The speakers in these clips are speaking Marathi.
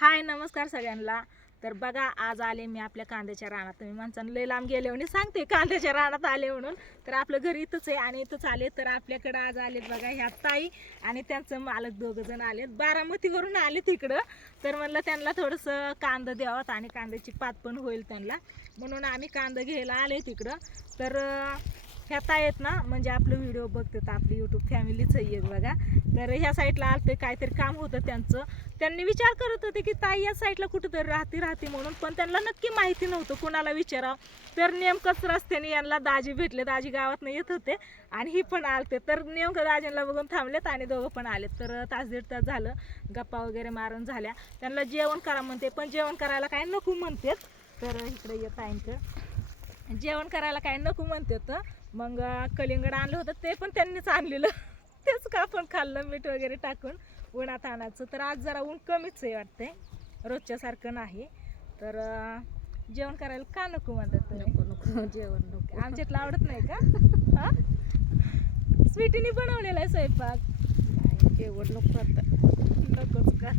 हाय नमस्कार सगळ्यांना. तर बघा आज आले मी आपल्या कांद्याच्या रानात. तुम्ही माणसानं लय लांब गेले म्हणून सांगते कांद्याच्या रानात आले म्हणून. तर आपलं घर इथंच आहे आणि इथंच आले तर आपल्याकडं आज आलेत बघा ह्या ताई आणि त्यांचं मालक दोघं जण आलेत. बारामतीवरून आले तिकडं. तर म्हणलं त्यांना थोडंसं कांदा द्यावं आणि कांद्याची पात पण होईल त्यांना. म्हणून आम्ही कांदा घ्यायला आले तिकडं. तर ह्या ताई आहेत ना? म्हणजे आपलं व्हिडिओ बघतात आपली यूट्यूब फॅमिलीच एक बघा. तर ह्या साईडला आलते काहीतरी काम होतं त्यांचं. त्यांनी विचार करत होते की ताई या साईडला कुठंतरी राहते राहते म्हणून. पण त्यांना नक्की माहिती नव्हतं कुणाला विचारावं. तर नेमकंच रस्त्याने यांना दाजी भेटले. दाजी गावात येत होते आणि ही पण आलते. तर नेमकं दाजींना बघून थांबलेत आणि दोघं पण आलेत. तर तास दीड तास झालं गप्पा वगैरे मारून झाल्या. त्यांना जेवण करा म्हणते पण जेवण करायला काय नको म्हणतात. तर इकडे येत आहे जेवण करायला काय नको म्हणतात. मग कलिंगड आणलं होतं ते पण त्यांनीच आणलेलं. तेच का आपण खाल्लं मीठ वगैरे टाकून उन्हात आणायचं तर आज जरा ऊन कमीच आहे वाटते रोजच्यासारखं नाही. तर जेवण करायला का नको म्हणतात नको नको. जेवण नको. आमच्यातलं आवडत नाही का? हा? स्वीटीने बनवलेला आहे स्वयंपाक. जेवण नको आता. नकोच का?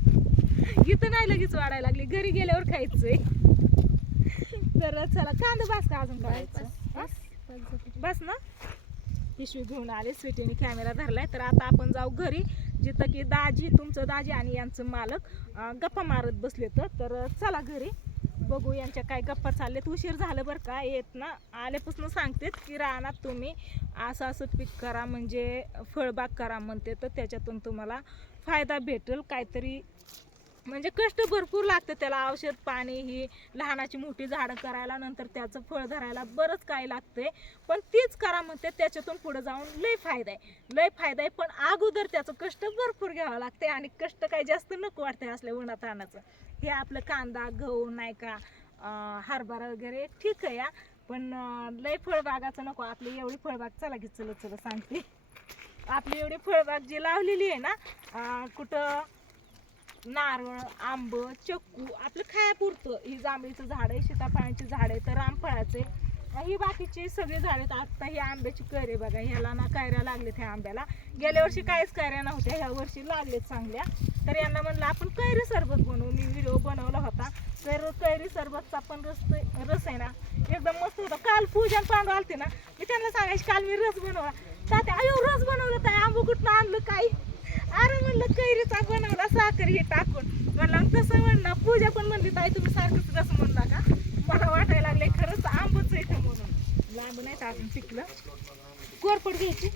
इथं नाही लगेच वाढायला लागली. घरी गेल्यावर खायचंय. तर चला कांदा बास का अजून करायचं हा? बस ना. पिशवी घेऊन आले स्वीटीने कॅमेरा धरलाय. तर आता आपण जाऊ घरी जिथं की दाजी तुमचं दाजी आणि यांचं मालक गप्पा मारत बसले तर चला घरी बघू यांच्या काय गप्पा चाललेत उशीर झालं बरं का येत ना. आल्यापासून सांगतेत की रानात तुम्ही. असं असं पीक करा म्हणजे फळबाग करा म्हणते. तर त्याच्यातून तुम्हाला फायदा भेटेल. काहीतरी म्हणजे कष्ट भरपूर लागतं त्याला. औषध पाणी ही लहानाची मोठी झाडं करायला नंतर त्याचं फळ धरायला बरंच काय लागते पण तीच करा म्हणते त्याच्यातून पुढे जाऊन लय फायदा आहे. लय फायदा आहे पण अगोदर त्याचं कष्ट भरपूर घ्यावं लागते आणि कष्ट काही जास्त नको वाटते असल्या उन्हात आणायचं हे आपलं कांदा गहू नाही का हरभरा वगैरे ठीक आहे या पण लय फळबागाचं नको. आपली एवढी फळबाग चला की चलत चला सांगते. आपली एवढी फळबाग जी लावलेली आहे ना कुठं नारळ आंब चक्कू आपलं खायापुरतं ही जांभळीचं झाड आहे सीताफळांची झाड आहे तर रामफळाचे. ही बाकीची सगळी झाड आहेत. आता ही आंब्याची कैरे बघा. ह्याला ना कैऱ्या लागलेत ह्या आंब्याला. गेल्या वर्षी काहीच कैऱ्या नव्हत्या. ह्या वर्षी लागलेत चांगल्या. तर यांना म्हणलं आपण कैरी सरबत बनवू. मी व्हिडिओ बनवला होता. तर कैरी सरबतचा पण रस रस आहे ना एकदम मस्त होता. काल पूजन पांडू आलते ना मी त्यांना सांगायची काल मी रस बनवला. त्या अयो रस बनवलं काय आंबू कुठं आणलं काही? अरे कैरीचा बनवला साखर हे टाकून. म्हणला तसं म्हणणं पूजा पण म्हणली ताई तुम्ही सारखंच रस म्हणला का? मला वाटायला लागले खरंच आंबच आहे ते म्हणून? लांब नाही अजून पिकलं? कोरफड घ्यायची?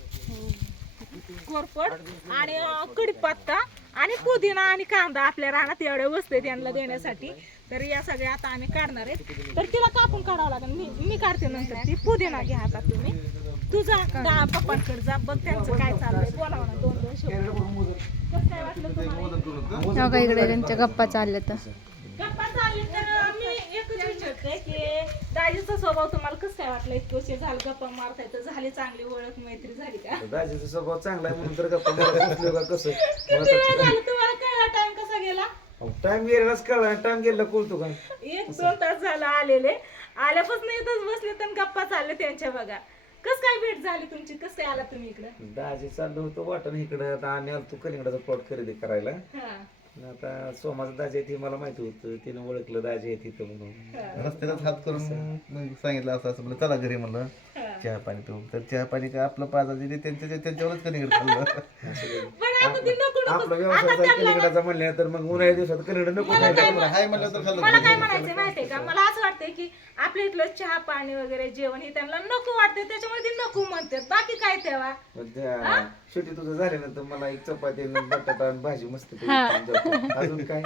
कोरफड आणि कडीपत्ता. कढीपत्ता आणि पुदिना आणि कांदा आपल्या रानात एवढे वस्तू आहेत यांना देण्यासाठी. तर या सगळ्या आता आम्ही काढणार आहेत. तर तिला कापून काढावं लागेल. मी मी काढते नंतर ती. पुदिना घ्या आता तुम्ही. तुझा दा पप्पांकडे जा. बघ त्यांचं काय चाललंय. बोलावं ना दोन दोन शब्द. कसं काय वाटलं तुम्हाला? हो इकडे त्यांच्या गप्पा चालल्या तर गप्पा चालली तर मी एकच विचारते की दाजीचा स्वभाव तुम्हाला कसं काय वाटलं? इतकं वर्ष झालं गप्पा मारताय तर झाली चांगली ओळख मैत्री झाली का? दाजीचा स्वभाव चांगला आहे म्हणून तर गप्पा मारत बसलो का कसं? किती वेळ झालं? तुम्हाला काय टाइम कसा गेला? टाइम गेलाच कळला टाइम गेला कळतो का? एक दोन तास झाला आलेले. आल्यापासून इथंच बसले तर गप्पा चालले त्यांच्या बघा. कस काय भेट झाली तुमची? कस काय आला तुम्ही इकडे? दाजी चाललो होतो वाटण इकडं. आता आम्ही आलतो कलिंगडाचा प्लॉट खरेदी करायला. हा. आता सोमाचं दाजी आहे ते मला माहिती होतं. तिनं ओळखलं दाजी आहे तिथं म्हणून. रस्त्यालाच हात करून मग सांगितलं असं असं म्हणलं चला घरी म्हणलं चहा पाणी पिऊ. तर चहा पाणी काय आपलं पाजा दिली त्यांच्या त्यांच्यावरच कधी खाल्लं आता ते नको नको. आपला व्यवसाय कलिंगडाचा तर मग उन्हाळ्या दिवसात कलिंगड नको खायला. हाय म्हणलं तर खाल्लं मला काय म्हणायचं माहितीये का? मला असं वाटतंय की आपल्या इथलं चहा पाणी वगैरे जेवण हे त्यांना नको वाटतंय. त्याच्यामुळे ते नको म्हणतात. बाकी काय तेव्हा? मग त्या शेवटी तुझं झाल्यानंतर मला एक चपाती आणि बटाटा आणि भाजी मस्त पैकी खाऊन जातो. अजून काय?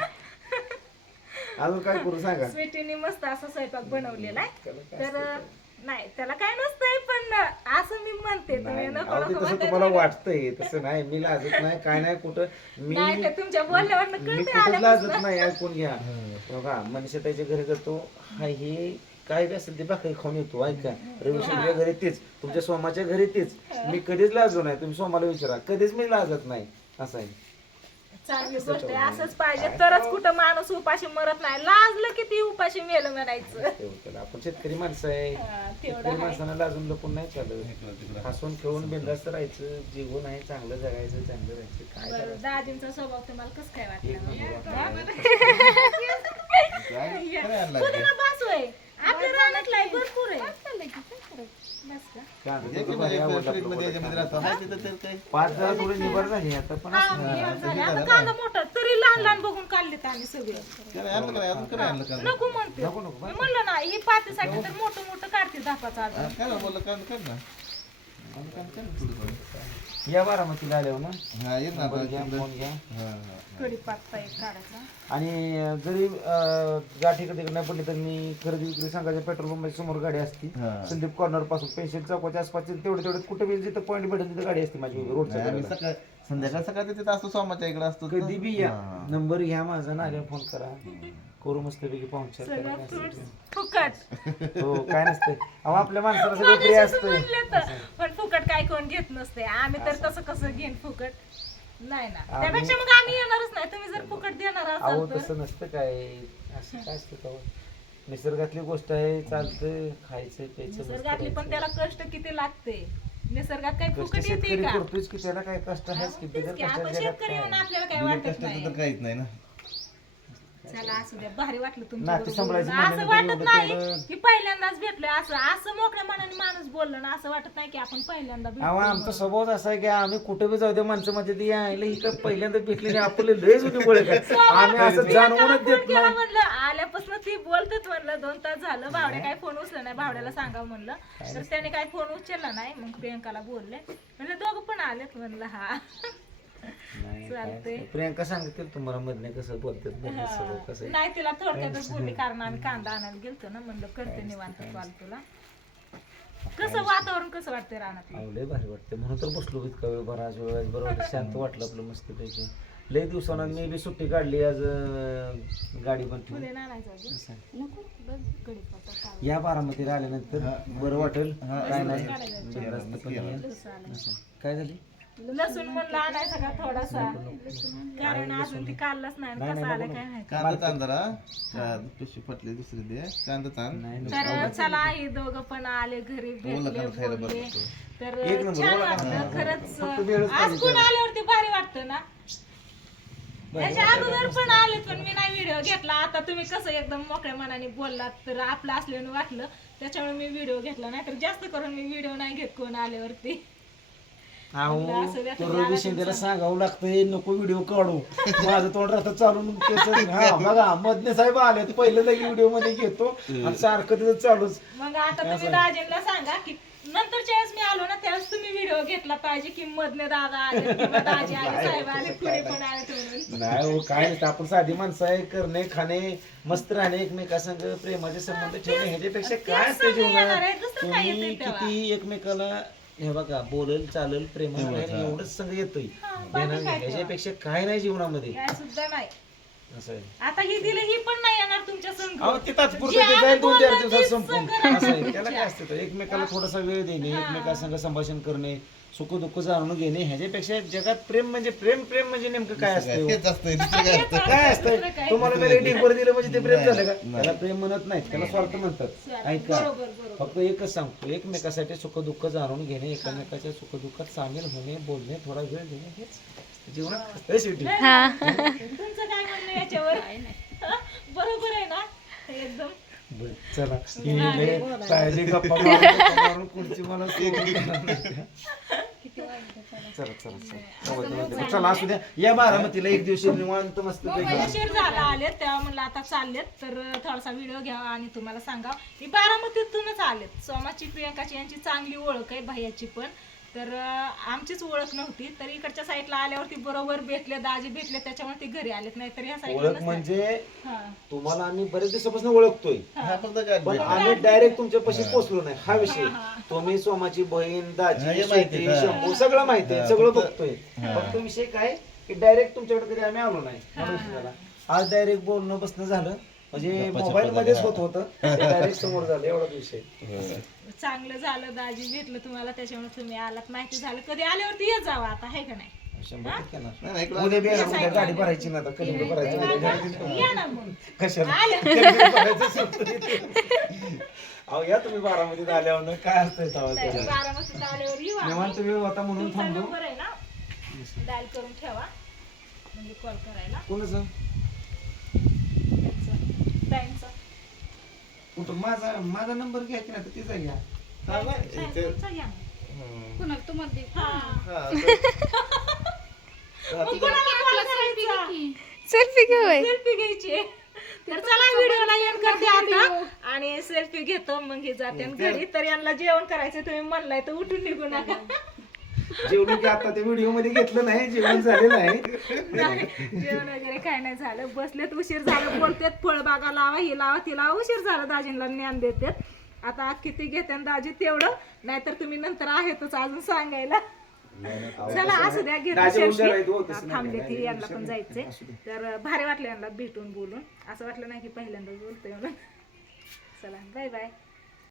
अजून काय करू सांगा? स्वीटीने मस्त असा स्वयंपाक बनवलेला आहे. त्याला काय तर नाही त्याला काय नसतंय पण असं मी म्हणते तुम्ही नाही, नको अहो, ते नको तसं म्हणताय तुम्हाला तुम्ही. वाटतंय तसं नाही मी लाजत नाही काय नाही कुठं मी नाही ते तुमच्या बोलण्यावर मी कळते कुठं आल्यापासून. लाजत नाही ऐकून घ्या. बघा मनुष्य त्याच्या घरी करतो हा हे काय बी असेल ते भाकरी खाऊन येतो ऐका. रविशंकरच्या घरी तेच तुमच्या सोमाच्या घरी तेच. मी कधीच लाजलो नाही तुम्ही सोमाला विचारा कधीच मी लाजत नाही असं आहे. चांगली गोष्ट आहे असंच पाहिजे. तरच कुठं माणूस उपाशी मरत नाही. लाजलं की ती उपाशी मेलं म्हणायचं. तेवढं. आपण शेतकरी माणसं आहे. हा, तेवढं शेतकरी माणसाला लाजून लपून नाही चालत. हसून खेळून बिंदास्त राहायचं जीवन आहे चांगलं जगायचं चांगलं राहायचं काय बरं करायचं? दाजींचा स्वभाव तुम्हाला कसं काय एक वाटलं नंबर वाटलं. काय आणलं पुदिना बास होय आपल्या रानातला पाच जरा थोडी निवड झाली आता पण कांदा मोठा तरी लहान लहान बघून काढलेत आम्ही सगळे. नको म्हणते. नको नको मी म्हणलं ना ही पातीसाठी तर मोठं मोठं काढते धापाचा हा, या बारामतीला आल्यावर ना हा येत ना आता नंबर घ्या इकडं. फोन घ्या हा, हा. कढीपत्ता एक काढायचा आणि जरी गाठी कधी नाही पडली तर मी खरेदी विक्री संघाच्या पेट्रोल पंपाच्या समोर गाडी असती हा. संदीप कॉर्नरपासून पेन्शन चौकाच्या आसपास तेवढे तेवढे कुठे बी जिथं पॉईंट भेटेल तिथं गाडी असते माझी रोडच्या नाही, आम्ही कडेला. सकाळ संध्याकाळ सकाळ तिथे असतो सोमाच्या इकडे असतो तर. कधी बी या. हा. नंबर घ्या माझा ना आल्यावर फोन करा. करू मस्तपैकी पाहुणचार सगळं. फ्रुट्स फुकट. हो काय नसतंय. अहो आपल्या माणसाला सगळं फ्री असतंय. म्हणले तर. पण फुकट काय कोण घेत नसते. आम्ही तर तसं कसं घेईन फुकट? नाही ना. आम्ही- त्यापेक्षा मग आम्ही येणारच नाही. तुम्ही जर फुकट देणार अहो असाल तर. तसं नसतं काय. असं काय असतं का हो? निसर्गातली गोष्ट आहे चालतं खायचं प्यायचं मस्त निसर्गातली पण राहायचं. त्याला कष्ट किती लागते? निसर्गात काही कष्ट फुकट येते शेतकरी का? त्याला काय कष्ट आहेच की तेच बिगर की, आपण कष्टाच्या जगात शेतकरी काय म्हणून आहे? आपल्याला काही बिना वाटत कष्टाचं नाही. तर काहीच नाही ना. चला असू द्या. भारी वाटलं नाते तुमच्या सांभाळायचं असं वाटत नाही की पहिल्यांदाच भेटलोय. असं असं मोकळ्या मनाने माणूस बोललो ना असं वाटत नाही की आपण पहिल्यांदा अहो आमचा स्वभाव असा आहे की आम्ही कुठे बी जाऊ दे माणसं म्हणजे ती यायला ही काय पहिल्यांदा भेटली नाही आपले लयच होती ओळख आहे. आम्ही असं जाणवूनच फोन देत नाही. म्हणलं? आल्यापासून ती बोलतेच म्हणलं दोन तास झालं भावड्या काय फोन उचलला नाही भावड्याला सांगावं म्हणलं. तर त्याने काय फोन उचलला नाही मग प्रियंकाला बोलले. म्हणलं दोघं पण आलेत म्हणलं हा. नाही, चालतंय. काय- प्रियंका सांगतील तुम्हाला मधले कसं बोलतात कसं आहे. नाही तिला थोडक्यातच बोलली कारण आम्ही कांदा आणायला गेलतो ना म्हणलं करते निवांत कॉल तुला. कसं वातावरण कसं वाटतंय रानात अहो, लय भारी वाटते म्हणून तर बसलो इतका वेळ बराच वेळ आज बरं वाटलं शांत वाटलं आपलं मस्त पैकी. लय दिवसानं मी बी सुट्टी काढली आज अं, गाडी पण ठेवून. फुले आणायचं अजून? असं आहे. नको बस कढीपत्ता काढ. या बारामतीला आल्यानंतर बरं वाटेल. काय नाही. बिनधास्त पण ये. काय झाली? लसूण म्हणलं आणायचा का थोडासा? कारण अजून ती काढलाच नाही आणि कसा आलाय काय माहिती. कांदा ताण जरा त्या पिशवी फटली दुसरी दे. कांदा ताण? नाही तर चला आई दोघं पण आले घरी ओलं भेटले खायला खायला बरं बोलले वाटतं. तर एक नंबर, छान ओलं वाटलं खरंच. आज कोण. आल्यावरती भारी वाटतं ना? त्याच्या अगोदर पण आले पण मी नाही व्हिडिओ घेतला. आता तुम्ही कसं एकदम मोकळ्या मनाने बोललात तर आपलं असल्यानं वाटलं. त्याच्यामुळे मी व्हिडिओ घेतला. नाही तर जास्त करून मी व्हिडिओ नाही घेत कोण आल्यावरती. अहो रवी शिंदेला सांगावं लागतंय नको व्हिडिओ काढू. माझं तोंड राहतं चालून हा बघा मधने साहेब आले पहिलं लगे व्हिडिओमध्ये घेतो आणि सारखं चालूच. मग आता तुम्ही दाजींना सांगा की नंतरच्या वेळेस मी आलो ना त्यावेळेस तुम्ही व्हिडिओ घेतला पाहिजे की मधने दादा आले किंवा दाजी आले साहेब आले पुढे पण आले म्हणून नाही हो काय आपण साधी माणसं आहे करणे खाणे मस्त राहणे एकमेकासंग प्रेमाचे संबंध ठेवणे ह्याच्यापेक्षा काय असते जीवनात? तुम्ही? किती एकमेकाला हे बघा बोलेल चालेल राहील एवढंच संग येतोय. नाही. ह्याच्यापेक्षा काय नाही जीवनामध्ये. काय सुद्धा नाही. असं आहे. आता ही दिले ही पण नाही येणार तुमच्या संग. अहो ते तात्पुरतं जे ते आम्ही जाईल दोन चार दिवसात तेच संपून. सगळं असं आहे. त्याला काय असतं ते? एकमेकाला थोडासा वेळ देणे एकमेकासंग संभाषण करणे सुख दुःख जाणून घेणे ह्याच्यापेक्षा जगात प्रेम म्हणजे प्रेम प्रेम म्हणजे नेमकं काय असतं? हो? दुसरं काय असतं काय असतं तुम्हाला त्याला डिंपर दिलं म्हणजे ते प्रेम झालं का? नाही. त्याला प्रेम म्हणत नाहीत त्याला स्वार्थ म्हणतात. ऐका बरोबर बरोबर. फक्त एकच सांगतो एकमेकासाठी सुख दुःख जाणून घेणे एकमेकाच्या सुख दुःखात सामील होणे बोलणे थोडा वेळ देणे हेच जीवनात तुमचं काय म्हणणं आहे याच्यावर? बरोबर आहे ना? एकदम. चला. गप्पा मारून पुढची मला चला चला चला. चला चला असू द्या. या बारामतीला एक दिवशी निवांत मस्त पैकी. शेर झाला आलेत तेव्हा म्हणलं आता चाललेत तर थोडासा व्हिडिओ घ्यावा आणि तुम्हाला सांगा. मी बारामतीतूनच आलेत. सोमाची प्रियंकाची यांची चांगली ओळख आहे भैयाची पण. तर आमचीच ओळख नव्हती. तर इकडच्या साईडला आल्यावरती बरोबर भेटले दाजी भेटले त्याच्यामुळे ती घरी आलेत. नाही तर ह्या साईडला ओळख म्हणजे हा. तुम्हाला आम्ही बरेच दिवसापासून ओळखतोय. हा. फक्त काय पण आम्ही डायरेक्ट तुमच्या पाशी पोहोचलो नाही. हा विषय. तुम्ही सोमाची बहीण हा, दाजी हे माहिती शेती. शंभू सगळं माहिती आहे. हा, सगळं फक्त- बघतोय. हा. फक्त विषय काय की डायरेक्ट तुमच्याकडे कधी आम्ही आलो नाही. हा. आज डायरेक्ट बोलणं बसणं झालं. म्हणजे मोबाईल मध्येच. होत होतं. डायरेक्ट समोर झालं एवढाच विषय. चांगलं झालं दाजी भेटलं तुम्हाला त्याच्यामुळे तुम्ही आलात. माहिती झालं कधी आल्यावरती येत जावा आता आहे का नाही? शंभर टक्के ना. नाही, नाही, इकडं उद्या बी येणार, उद्या गाडी भरायची ना आता कलिंगड भरायची उद्या गाडी या ना मग. कशाला? आल्या. कलिंगड भरायचं सुटतं तिथे. अहो या तुम्ही बारामतीत आल्यावर ना काय तेव्हा आल्यावर येऊ आम्ही. निवांत वेळ होता म्हणून तुमचा थांबलो. नंबर आहे ना? डायल करून ठेवा. म्हणजे कॉल करायला. कोणाचं? माझा माझा नंबर घ्या की नाही तर तिचा घ्या. हा ना? तुमचा घ्या. हम्म. कुणाला? तुम्हाला दे हा. तर- मग ठीक आहे. कोणाला call करायचा? सेल्फी घेऊय सेल्फी घ्यायची. तर चला व्हिडिओला एंड करते आता. आणि सेल्फी घेतो मग हे जाते. आणि घरी तर यांना जेवण करायचं तुम्ही म्हणलाय तर उठून निघू नका. जेवलो की आता ते व्हिडिओमध्ये घेतलं नाही जेवण झालेलं आहे जेवण वगैरे काय नाही झालं. बसलेत उशीर झालं बोलतेत फळबागा लावा ही लावा ती लावा उशीर झाला दाजींना ज्ञान देतात. आता किती घेते दाजी तेवढं नाहीतर तुम्ही नंतर आहेतच अजून सांगायला. चला असू द्या घेतो दाजी हुशार आहेत, selfie. हो, तसं नाही थांबले काय, ती यांना पण जायचंय. तर भारी वाटलं यांना भेटून बोलून असं वाटलं नाही की पहिल्यांदाच बोलतोय म्हणून. चला बाय बाय